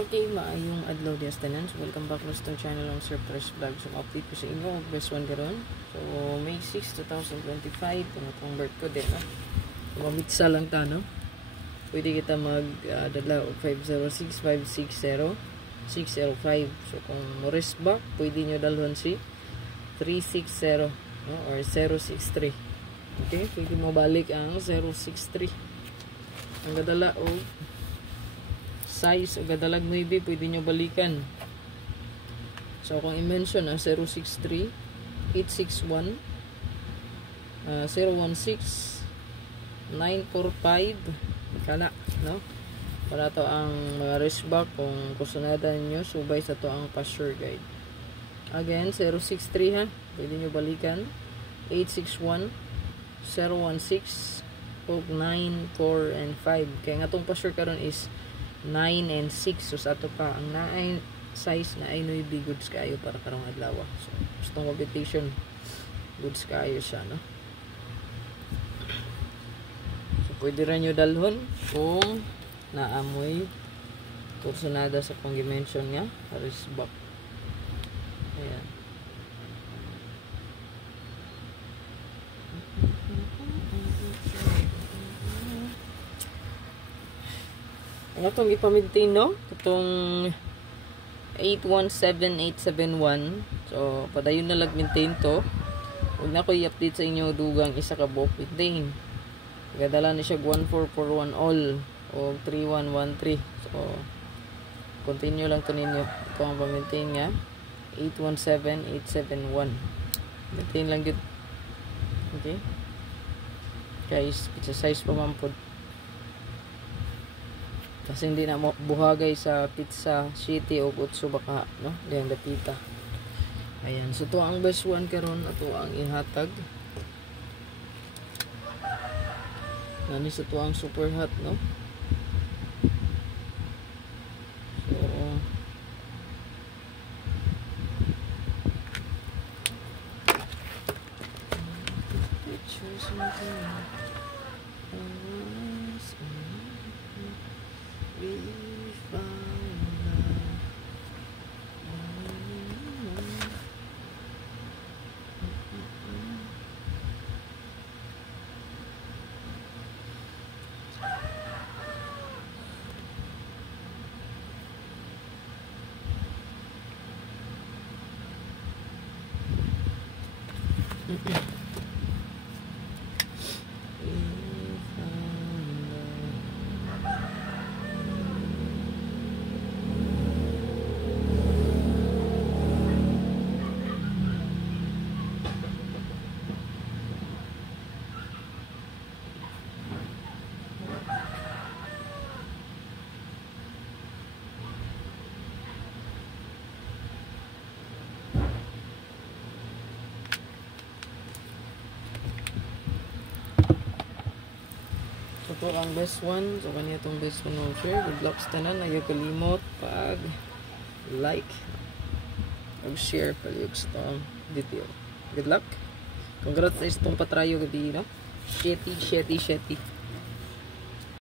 Okay, maayong adlaw dias tanan. So, welcome back na sa channel ng Sir Fresh Vlog. So, update ko sa inyo ang best one karon. So, May 6, 2025, itong birth ko din, no? So, mamitsa lang ta, no? Pwede kita mag-dadla og 506-560-605. So, kung Morris back, pwede nyo dalhon si 360, no? Or 063. Okay, pwede mo balik ang 063. Ang gadala o size o gadalag 9, pwede nyo balikan. So kung i-mention ang 063 861 016 945 kana, no? Para to ang mga wristback kung kusunadan nyo, subay sa to ang pasture guide. Again, 063 ha, pwede nyo balikan. 861 016 og 9, 4, and 5. Kaya nga itong pasture karon is 9 and 6. So sa ato pa ang naay size na ay noy big goods kayo para karong adlaw. So gustong competition goods kayo siya, no? So pwede ra nyo dalhon kung naamoy kursunada sa pang-dimension nga wristback. Ayan. Ang itong ipamintain, no? Itong 817871. So, padayon na lag-maintain to. Huwag na ko i-update sa inyo dugang isa ka buok maintain. Gadala na siya 1441 all o 3113. So, continue lang to ninyo. Ito ang pamintain nga. 817871. Maintain lang yun. Okay? Guys, pizza size pa mampod. Kasi hindi na buhagay sa pizza city o utso baka, no? Diyan dapita. Ayan, so to ang best one karon, ato ang ihatag. Nani sa to ang super hot, no? So pictures we found ito ang best one. So kanya itong best one ng share. Good luck sa tanan. Ayaw kalimot pag like o share paliyog sa itong video. Good luck. Congrats sa itong patrayo gabi, no? Shetty.